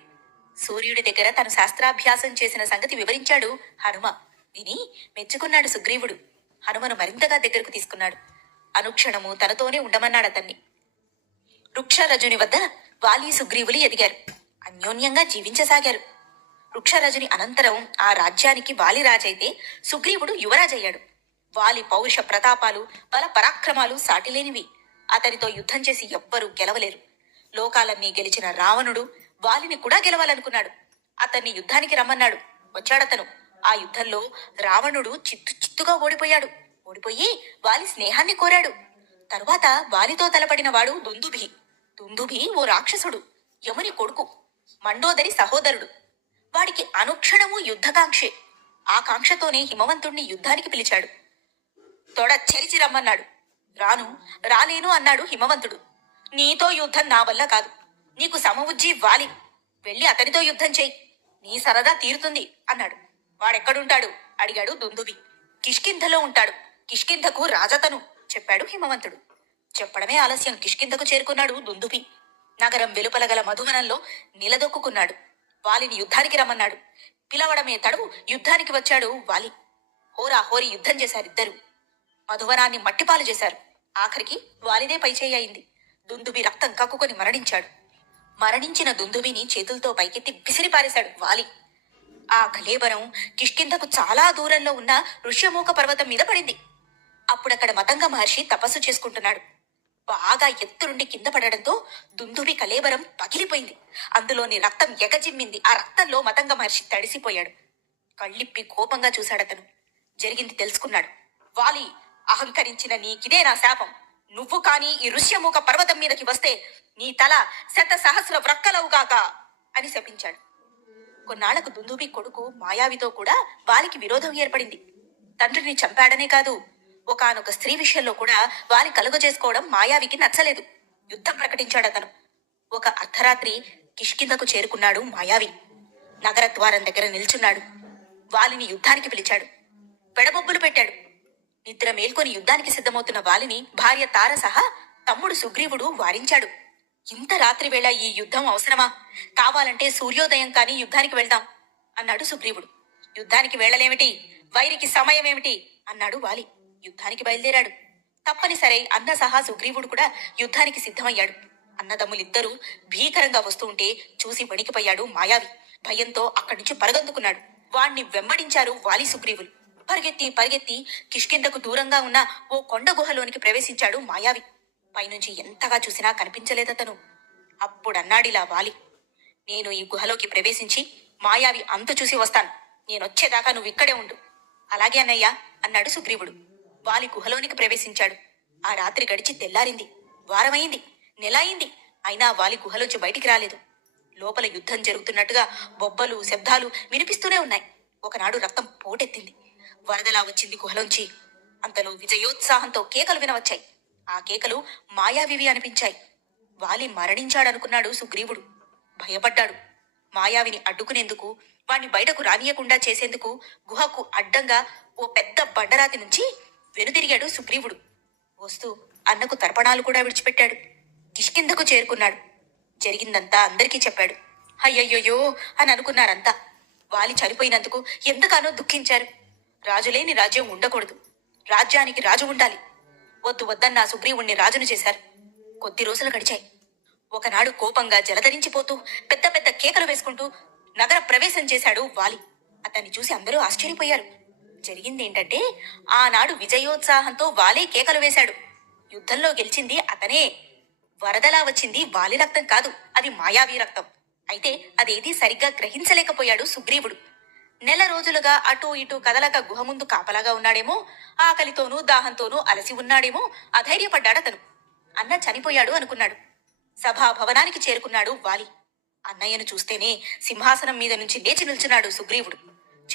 సూర్యుడి దగ్గర తను శాస్త్రాభ్యాసం చేసిన సంగతి వివరించాడు హనుమ. విని మెచ్చుకున్నాడు సుగ్రీవుడు. హనుమను మరింతగా దగ్గరకు తీసుకున్నాడు. అనుక్షణము తనతోనే ఉండమన్నాడు అతన్ని. వృక్షరజుని వద్ద వాలి సుగ్రీవులు ఎదిగారు. అన్యోన్యంగా జీవించసాగారు. వృక్షరజుని అనంతరం ఆ రాజ్యానికి వాలి రాజైతే సుగ్రీవుడు యువరాజయ్యాడు. వాలి పౌరుష ప్రతాపాలు బల పరాక్రమాలు సాటిలేనివి. అతనితో యుద్ధం చేసి ఎవ్వరూ గెలవలేరు. లోకాలన్నీ గెలిచిన రావణుడు వాలిని కూడా గెలవాలనుకున్నాడు. అతన్ని యుద్ధానికి రమ్మన్నాడు. వచ్చాడతను. ఆ యుద్ధంలో రావణుడు చిత్తుగా ఓడిపోయాడు. ఓడిపోయి వాలి స్నేహాన్ని కోరాడు. తరువాత వాలితో తలపడిన వాడు దుందుభి. దుందుభి ఓ రాక్షసుడు, యముని కొడుకు, మండోదరి సహోదరుడు. వాడికి అనుక్షణము యుద్ధకాంక్షే. ఆ కాంక్షతోనే హిమవంతుణ్ణి యుద్ధానికి పిలిచాడు. తొడ చెరిచి రమ్మన్నాడు. రాలేను అన్నాడు హిమవంతుడు. నీతో యుద్ధం నా వల్ల కాదు. నీకు సమవుజ్జి వాలి. వెళ్ళి అతనితో యుద్ధం చెయ్యి. నీ సరదా తీరుతుంది అన్నాడు. వాడెక్కడుంటాడు అడిగాడు దుందుభి. కిష్కింధలో ఉంటాడు. కిష్కింధకు రాజతను చెప్పాడు హిమవంతుడు. చెప్పడమే ఆలస్యం. కిష్కింధకు చేరుకున్నాడు దుందుభి. నగరం వెలుపల గల మధువనంలో నిలదొక్కున్నాడు. వాలిని యుద్ధానికి రమ్మన్నాడు. పిలవడమే తడువు యుద్ధానికి వచ్చాడు వాలి. హోరా హోరీ యుద్ధం చేశారిద్దరు. మధువనాన్ని మట్టిపాలు చేశారు. ఆఖరికి వాలిదే పైచేయి అయింది. దుందుభి రక్తం కక్కుకొని మరణించాడు. మరణించిన దుందుభిని చేతులతో పైకెత్తి విసిరిపారేశాడు వాలి. ఆ కళేబరం కిష్కింధకు చాలా దూరంలో ఉన్న ఋష్యమూక పర్వతం మీద పడింది. అప్పుడక్కడ మతంగ మహర్షి తపస్సు చేసుకుంటున్నాడు. బాగా ఎత్తురుండి కింద పడడంతో దుందుభి కళేబరం పగిలిపోయింది. అందులోని రక్తం ఎగజిమ్మింది. ఆ రక్తంలో మతంగ మహర్షి తడిసిపోయాడు. కళ్ళిప్పి కోపంగా చూశాడతను. జరిగింది తెలుసుకున్నాడు. వాలి, అహంకరించిన నీకిదే నా శాపం. నువ్వు కాని ఈ ఋష్యమూక పర్వతం మీదకి వస్తే నీ తల 100,000 వ్రక్కలవుగాక అని శపించాడు. కొన్నాళ్లకు దుందుభి కొడుకు మాయావితో కూడా వాలికి విరోధం ఏర్పడింది. తండ్రిని చంపాడనే కాదు, ఒకానొక స్త్రీ విషయంలో కూడా వాలి కలుగజేసుకోవడం మాయావికి నచ్చలేదు. యుద్ధం ప్రకటించాడతను. ఒక అర్ధరాత్రి కిష్కింధకు చేరుకున్నాడు మాయావి. నగర ద్వారం దగ్గర నిల్చున్నాడు. వాలిని యుద్ధానికి పిలిచాడు. పెడబొబ్బులు పెట్టాడు. నిద్ర మేల్కొని యుద్ధానికి సిద్ధమవుతున్న వాలిని భార్య తార సహా తమ్ముడు సుగ్రీవుడు వారించాడు. ఇంత రాత్రి వేళ ఈ యుద్ధం అవసరమా? కావాలంటే సూర్యోదయం కాని యుద్ధానికి వెళ్దాం అన్నాడు సుగ్రీవుడు. యుద్ధానికి వెళ్ళలేమిటి? వైరికి సమయమేమిటి అన్నాడు వాలి. యుద్ధానికి బయలుదేరాడు. తప్పనిసరై అన్న సహా సుగ్రీవుడు కూడా యుద్ధానికి సిద్ధమయ్యాడు. అన్నదమ్ములిద్దరూ భీకరంగా వస్తూ ఉంటే చూసి వణికిపోయాడు మాయావి. భయంతో అక్కడి నుంచి పరగందుకున్నాడు. వాణ్ణి వెంబడించారు వాలి సుగ్రీవులు. పరిగెత్తి కిష్కింధకు దూరంగా ఉన్న ఓ కొండ గుహలోనికి ప్రవేశించాడు మాయావి. పైనుంచి ఎంతగా చూసినా కనిపించలేదతను. అప్పుడన్నాడిలా వాలి, నేను ఈ గుహలోకి ప్రవేశించి మాయావి అంతు చూసి వస్తాను. నేనొచ్చేదాకా నువ్వు ఇక్కడే ఉండు. అలాగే అన్నయ్యా అన్నాడు సుగ్రీవుడు. వాలి గుహలోనికి ప్రవేశించాడు. ఆ రాత్రి గడిచి తెల్లారింది. వారమైంది, నెల అయింది. అయినా వాలి గుహలోంచి బయటికి రాలేదు. లోపల యుద్ధం జరుగుతున్నట్టుగా బొబ్బలు శబ్దాలు వినిపిస్తూనే ఉన్నాయి. ఒకనాడు రక్తం పోటెత్తింది. వరదలా వచ్చింది గుహలోంచి. అంతలో విజయోత్సాహంతో కేకలు వినవచ్చాయి. ఆ కేకలు మాయావివి అనిపించాయి. వాలి మరణించాడనుకున్నాడు సుగ్రీవుడు. భయపడ్డాడు. మాయావిని అడ్డుకునేందుకు, వాణ్ణి బయటకు రానియకుండా చేసేందుకు గుహకు అడ్డంగా ఓ పెద్ద బండరాతి నుంచి వెనుదిరిగాడు సుగ్రీవుడు. వస్తూ అన్నకు తర్పణాలు కూడా విడిచిపెట్టాడు. కిష్కింధకు చేరుకున్నాడు. జరిగిందంతా అందరికీ చెప్పాడు. అయ్యయ్యోయో అని అనుకున్నారంతా. వాలి చనిపోయినందుకు ఎంతగానో దుఃఖించారు. రాజులేని రాజ్యం ఉండకూడదు. రాజ్యానికి రాజు ఉండాలి. వద్దన్న సుగ్రీవుణ్ణి రాజును చేశారు. కొద్ది రోజులు గడిచాయి. ఒకనాడు కోపంగా జలధరించిపోతూ పెద్ద పెద్ద కేకలు వేసుకుంటూ నగర ప్రవేశం చేశాడు వాలి. అతన్ని చూసి అందరూ ఆశ్చర్యపోయారు. జరిగిందేంటంటే, ఆనాడు విజయోత్సాహంతో వాలే కేకలు వేశాడు. యుద్ధంలో గెలిచింది అతనే. వరదలా వచ్చింది వాలి రక్తం కాదు, అది మాయావి రక్తం. అయితే అదేదీ సరిగ్గా గ్రహించలేకపోయాడు సుగ్రీవుడు. నెల రోజులుగా అటూ ఇటూ కదలక గుహ ముందు కాపలాగా ఉన్నాడేమో, ఆకలితోనూ దాహంతోనూ అలసి ఉన్నాడేమో, అధైర్యపడ్డాడతను. అన్న చనిపోయాడు అనుకున్నాడు. సభాభవనానికి చేరుకున్నాడు వాలి. అన్నయ్యను చూస్తేనే సింహాసనం మీద నుంచి లేచి నిల్చున్నాడు సుగ్రీవుడు.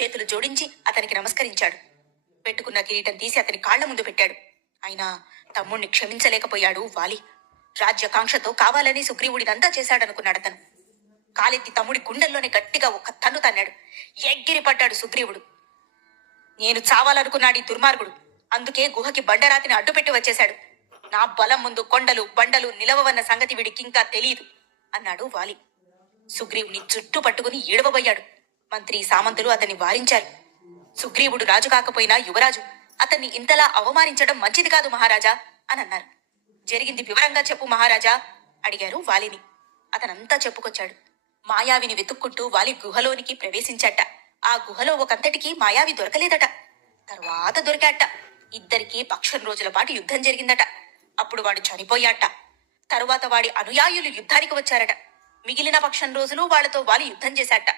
చేతులు జోడించి అతనికి నమస్కరించాడు. పెట్టుకున్న కిరీటం తీసి అతని కాళ్ల ముందు పెట్టాడు. అయినా తమ్ముణ్ణి క్షమించలేకపోయాడు వాలి. రాజ్యకాంక్షతో కావాలని సుగ్రీవుడిదంతా చేశాడనుకున్నాడతను. కాలెత్తి తమ్ముడి గుండెల్లోనే గట్టిగా ఒక్క తన్ను తన్నాడు. ఎగిరి పడ్డాడు సుగ్రీవుడు. నేను చావాలనుకున్నాడు ఈ దుర్మార్గుడు. అందుకే గుహకి బండరాతిని అడ్డుపెట్టి వచ్చేశాడు. నా బలం ముందు కొండలు బండలు నిలవవన్న సంగతి వీడికింకా తెలియదు అన్నాడు వాలి. సుగ్రీవుని జుట్టు పట్టుకుని ఏడవబోయాడు. మంత్రి సామంతులు అతన్ని వారించారు. సుగ్రీవుడు రాజు కాకపోయినా యువరాజు. అతన్ని ఇంతలా అవమానించడం మంచిది కాదు మహారాజా అని అన్నారు. జరిగింది వివరంగా చెప్పు మహారాజా అడిగారు వాలిని. అతనంతా చెప్పుకొచ్చాడు. మాయావిని వెతుక్కుంటూ వాలి గుహలోనికి ప్రవేశించట. ఆ గుహలో ఒకంతటికి మాయావి దొరకలేదట. తర్వాత దొరికాట. ఇద్దరికీ పక్షం రోజుల పాటు యుద్ధం జరిగిందట. అప్పుడు వాడు చనిపోయాట. తరువాత వాడి అనుయాయులు యుద్ధానికి వచ్చారట. మిగిలిన పక్షం రోజులు వాళ్లతో వాలి యుద్ధం చేశాట.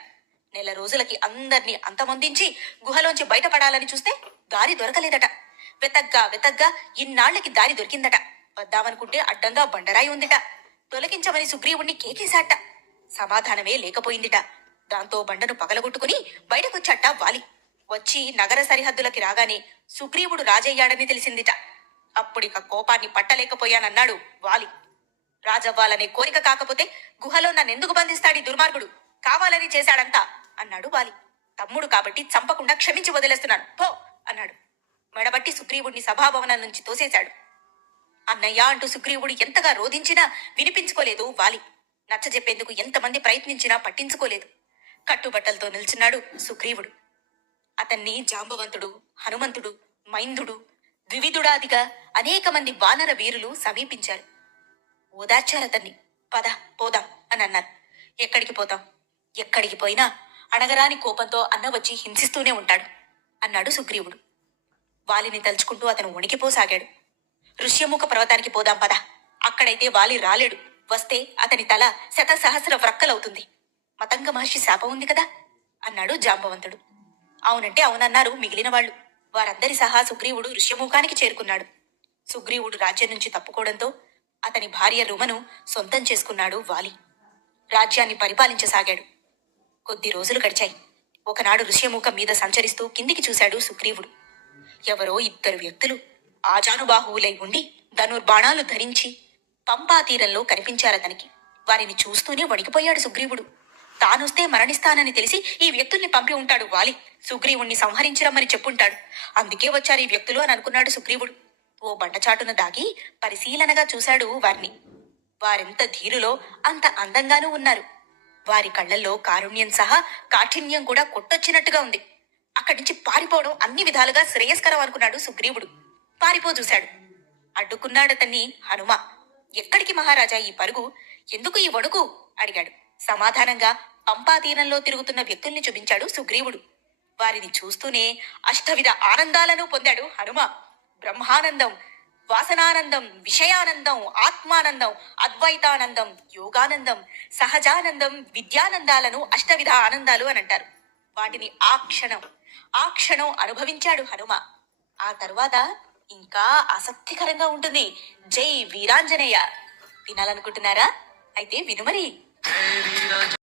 నెల రోజులకి అందర్నీ అంతమొందించి గుహలోంచి బయటపడాలని చూస్తే దారి దొరకలేదట. వెతగ్గా ఇన్నాళ్లకి దారి దొరికిందట. వద్దామనుకుంటే అడ్డంగా బండరాయి ఉందిట. తొలగించమని సుగ్రీవుణ్ణి కేకేశాట. సమాధానమే లేకపోయిందిట. దాంతో బండను పగలగొట్టుకుని బయటకొచ్చాట వాలి. వచ్చి నగర సరిహద్దులకి రాగానే సుగ్రీవుడు రాజయ్యాడని తెలిసిందిట. అప్పుడిక కోపాన్ని పట్టలేకపోయానన్నాడు వాలి. రాజవ్వాలనే కోరిక కాకపోతే గుహలో నన్నెందుకు బంధిస్తాడీ దుర్మార్గుడు? కావాలని చేశాడంతా అన్నాడు వాలి. తమ్ముడు కాబట్టి చంపకుండా క్షమించి వదిలేస్తున్నాను పో అన్నాడు. మెడబట్టి సుగ్రీవుడిని సభాభవనం నుంచి తోసేశాడు. అన్నయ్య అంటూ సుగ్రీవుడు ఎంతగా రోధించినా వినిపించుకోలేదు వాలి. నచ్చజెప్పేందుకు ఎంతమంది ప్రయత్నించినా పట్టించుకోలేదు. కట్టుబట్టలతో నిల్చున్నాడు సుగ్రీవుడు. అతన్ని జాంబవంతుడు, హనుమంతుడు, మైందుడు, ద్వివిధుడాదిగా అనేక మంది వానర వీరులు సమీపించారు. ఓదార్చారతన్ని. పద పోదాం అని అన్నారు. ఎక్కడికి పోతాం? ఎక్కడికి పోయినా అడగరాని కోపంతో అన్న వచ్చి హింసిస్తూనే ఉంటాడు అన్నాడు సుగ్రీవుడు. వాలిని తలుచుకుంటూ అతను వణికిపోసాగాడు. ఋష్యముఖ పర్వతానికి పోదాం పద. అక్కడైతే వాలి రాలేడు. వస్తే అతని తల శతసహస్ర వ్రక్కలవుతుంది. మతంగ మహర్షి శాపం ఉంది కదా అన్నాడు జాంబవంతుడు. అవునంటే అవునన్నారు మిగిలిన వాళ్ళు. వారందరి సహా సుగ్రీవుడు ఋష్యముఖానికి చేరుకున్నాడు. సుగ్రీవుడు రాజ్యం నుంచి తప్పుకోవడంతో అతని భార్య రుమను సొంతం చేసుకున్నాడు వాలి. రాజ్యాన్ని పరిపాలించసాగాడు. కొద్ది రోజులు గడిచాయి. ఒకనాడు ఋష్యముఖం మీద సంచరిస్తూ కిందికి చూశాడు సుగ్రీవుడు. ఎవరో ఇద్దరు వ్యక్తులు ఆజానుబాహువులై ఉండి ధనుర్బాణాలు ధరించి పంపా తీరంలో కనిపించారతనికి. వారిని చూస్తూనే వణికిపోయాడు సుగ్రీవుడు. తానొస్తే మరణిస్తానని తెలిసి ఈ వ్యక్తుల్ని పంపి ఉంటాడు వాలి. సుగ్రీవుణ్ణి సంహరించరమ్మని చెప్పుంటాడు. అందుకే వచ్చారు ఈ వ్యక్తులు అని అనుకున్నాడు సుగ్రీవుడు. ఓ బండచాటున దాగి పరిశీలనగా చూశాడు వారిని. వారెంత ధీరులో అంత అందంగానూ ఉన్నారు. వారి కళ్లల్లో కారుణ్యం సహా కాఠిన్యం కూడా కొట్టొచ్చినట్టుగా ఉంది. అక్కడి నుంచి పారిపోవడం అన్ని విధాలుగా శ్రేయస్కరం అనుకున్నాడు సుగ్రీవుడు. పారిపో చూశాడు. అడ్డుకున్నాడతన్ని హనుమ. ఎక్కడికి మహారాజా ఈ పరుగు? ఎందుకు ఈ వణుకు అడిగాడు. సమాధానంగా పంపాతీరంలో తిరుగుతున్న వ్యక్తుల్ని చూపించాడు సుగ్రీవుడు. వారిని చూస్తూనే అష్టవిధ ఆనందాలను పొందాడు హనుమ. బ్రహ్మానందం, వాసనానందం, విషయానందం, ఆత్మానందం, అద్వైతానందం, యోగానందం, సహజానందం, విద్యానందాలను అష్టవిధ ఆనందాలు అని అంటారు. వాటిని ఆ క్షణం అనుభవించాడు హనుమ. ఆ తరువాత ఇంకా ఆసక్తికరంగా ఉంటుంది. జై వీరాంజనేయ. వినాలనుకుంటున్నారా? అయితే వినుమరి.